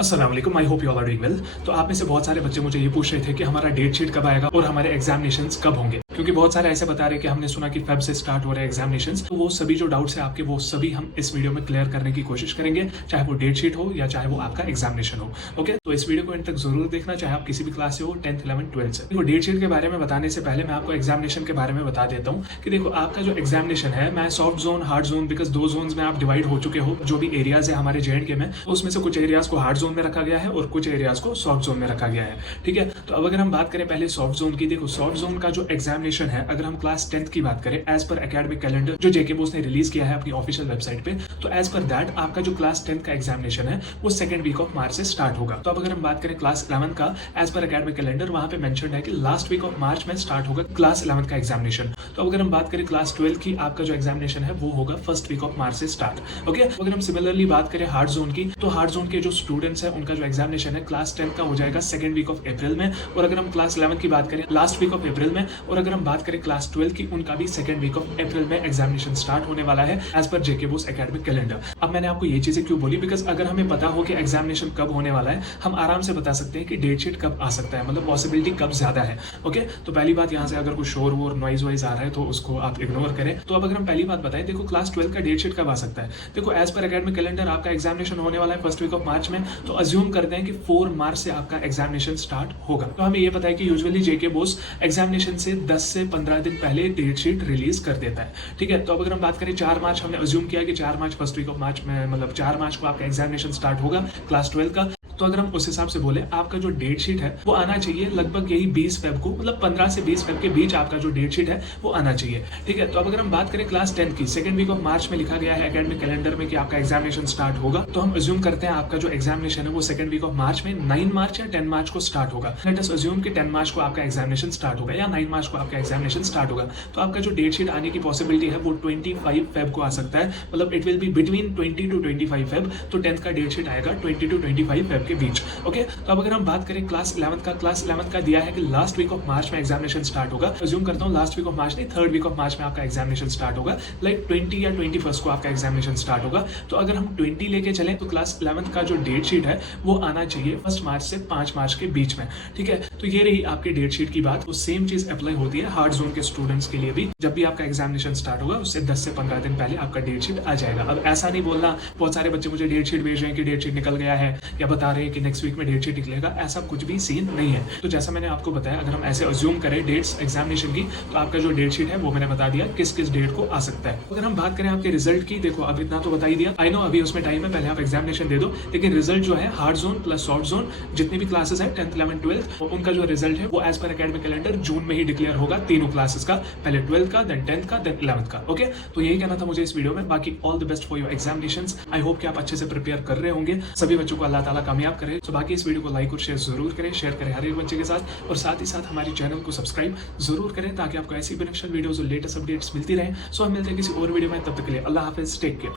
अस्सलाम वालेकुम, I hope you all are doing well. तो आप में से बहुत सारे बच्चे मुझे ये पूछ रहे थे कि हमारा डेट शीट कब आएगा और हमारे एग्जामिनेशंस कब होंगे, क्योंकि बहुत सारे ऐसे बता रहे कि हमने सुना कि फेब से स्टार्ट हो रहे हैं एग्जामिनेशंस। तो वो सभी जो डाउट्स है आपके, वो सभी हम इस वीडियो में क्लियर करने की कोशिश करेंगे, चाहे वो डेट शीट हो या चाहे वो आपका एग्जामिनेशन हो। ओके, तो इस वीडियो को एंड तक जरूर देखना, चाहे आप किसी भी क्लास से हो, 10th 11th 12th से। देखो, डेट शीट के बारे में बताने से पहले मैं आपको एग्जामिनेशन के बारे में बता देता हूँ कि देखो, आपका जो एग्जामिनेशन है, मैं soft zone, hard zone, because दो जोन्स में आप डिवाइड हो चुके हो। जो भी एरियाज है हमारे JNK में, उसमें से कुछ एरियाज को हार्ड जोन में रखा गया है और कुछ एरियाज को सॉफ्ट जोन में रखा गया है। ठीक है, तो अब अगर हम बात करें पहले सॉफ्ट जोन की, देखो सॉफ्ट जोन का जो एग्जामिनेशन है, अगर हम क्लास 10th की बात करें, एज पर एकेडमिक कैलेंडर जो JK बोस ने रिलीज किया है अपनी ऑफिशियल वेबसाइट पे, तो एज पर दैट आपका जो क्लास 10th का एग्जामिनेशन है वो सेकंड वीक ऑफ मार्च से स्टार्ट होगा। तो अब अगर हम बात करें क्लास 11th का, एज पर एकेडमिक कैलेंडर वहां पे मेंशन्ड है कि लास्ट वीक ऑफ मार्च में स्टार्ट होगा क्लास 11th का एग्जामिनेशन। तो अब अगर हम बात करें क्लास 12 की, आपका जो एग्जामिनेशन है वो होगा फर्स्ट वीक ऑफ मार्च से स्टार्ट। ओके, अगर हम सिमिलरली बात करें हार्ड जोन की, तो हार्ड जोन के जो स्टूडेंट्स है उनका जो एग्जामिनेशन है क्लास 10th का हो जाएगा सेकंड वीक ऑफ अप्रैल में, और अगर हम क्लास 11 की बात करें लास्ट वीक ऑफ अप्रैल में, और अगर हम बात करें क्लास 12 की, उनका भी सेकंड वीक ऑफ अप्रैल में एग्जामिनेशन स्टार्ट होने वाला है as per JK Bose academic calendar. अब मैंने आपको ये चीजें क्यों बोली, बिकॉज अगर हमें पता हो कि एग्जामिनेशन कब होने वाला है, हम आराम से बता सकते हैं कि डेट शीट कब आ सकता है, मतलब पॉसिबिलिटी कब ज्यादा है। ओके, तो पहली बात, यहाँ से अगर कोई शोर वोर नॉइज वाइज आ रहा है तो उसको आप इग्नोर करें। तो अब अगर हम पहली बात बताएं, देखो क्लास 12 का डेट शीट कब आ सकता है। देखो, एज पर एकेडमिक कैलेंडर आपका एग्जामिनेशन होने वाला है फर्स्ट वीक ऑफ मार्च में, तो अज्यूम करते हैं कि 4 मार्च से आपका एग्जामिनेशन स्टार्ट होगा। तो हमें ये पता है कि यूजुअली JK बोस एग्जामिनेशन से 10 से 15 दिन पहले डेट शीट रिलीज कर देता है। ठीक है, तो अब अगर हम बात करें 4 मार्च, हमने अज्यूम किया कि 4 March first week of March में, मतलब 4 मार्च को आपका एग्जामिनेशन स्टार्ट होगा क्लास 12 का। तो अगर हम उस हिसाब से बोले, आपका जो डेट शीट है वो आना चाहिए लगभग यही 20 फेब को, मतलब 15 से 20 फेब के बीच आपका जो डेट शीट है वो आना चाहिए। ठीक है, तो अब अगर हम बात करें क्लास 10 की, सेकंड वीक ऑफ मार्च में लिखा गया है एकेडमिक कैलेंडर में कि आपका एग्जामिनेशन स्टार्ट होगा, तो हम अज्यूम करते हैं आपका जो एग्जामिनेशन है वो सेकंड वीक ऑफ मार्च में 9 मार्च या 10 मार्च को स्टार्ट होगा। लेट अस अज्यूम कि 10 मार्च को आपका एग्जामिनेशन स्टार्ट होगा या 9 मार्च को आपका एग्जामिनेशन स्टार्ट होगा। तो आपका जो डेट शीट आने की पॉसिबिलिटी है वो 25 फेब को आ सकता है, मतलब it will be between 20 to 25 Feb. तो 10th का डेट शीट आएगा 20 to 25 फेब के बीच। ओके, तो अब अगर हम बात करें क्लास 11th का दिया है कि लास्ट वीक ऑफ मार्च में एग्जामिनेशन स्टार्ट होगा। अज्यूम करता हूं लास्ट वीक ऑफ मार्च नहीं, थर्ड वीक ऑफ मार्च में आपका एग्जामिनेशन स्टार्ट होगा, लाइक 20 या 21 को आपका एग्जामिनेशन स्टार्ट होगा। तो अगर हम 20 लेके चले तो क्लास 11th का जो डेट शीट है वो आना चाहिए 1 मार्च से 5 मार्च के बीच में। ठीक है, तो ये रही आपकी डेट शीट की बात। तो सेम चीज अप्लाई होती है हार्ड जोन के स्टूडेंट्स के लिए भी। जब भी आपका एग्जामिनेशन स्टार्ट होगा उससे 10 से 15 दिन पहले आपका डेट शीट आ जाएगा। अब ऐसा नहीं बोलना, बहुत सारे बच्चे मुझे डेट शीट भेज रहे हैं कि डेट शीट निकल गया है, या बता रहे हैं कि नेक्स्ट वीक में डेट शीट निकलेगा, ऐसा कुछ भी सीन नहीं है। तो जैसा मैंने आपको बताया, अगर हम ऐसे अज्यूम करें डेट्स एग्जामिनेशन की, तो आपका जो डेट शीट है वो मैंने बता दिया किस किस डेट को आ सकता है। अगर हम बात करें आपके रिजल्ट की, देखो अब इतना तो बता ही दिया, आई नो अभी उसमें टाइम है, पहले आप एग्जामिनेशन दे दो, लेकिन रिजल्ट जो है hard zone plus soft zone जितनी भी क्लासेस है 10th 11th 12th, उनका जो रिजल्ट है वो एज पर एकेडमिक कैलेंडर जून में ही डिक्लेयर होगा, तीनों क्लासेस का, पहले 12th का, देन 10th का, देन 11th का। ओके, तो यही कहना था मुझे इस वीडियो में। बाकी all the best for your examinations. I hope कि आप अच्छे से प्रिपेयर कर रहे होंगे, सभी बच्चों को अल्लाह ताला कामयाब करे। तो बाकी इस वीडियो को लाइक और शेयर करें, शेयर करें हर एक बच्चे के साथ, और साथ ही साथ हमारे चैनल को सब्सक्राइब जरूर करें ताकि आपको ऐसी बेनिफिशियल वीडियोस और लेटेस्ट अपडेट्स मिलती रहे। सो हम मिलते हैं किसी और वीडियो में, तब तक के लिए अल्लाह हाफिज, टेक केयर।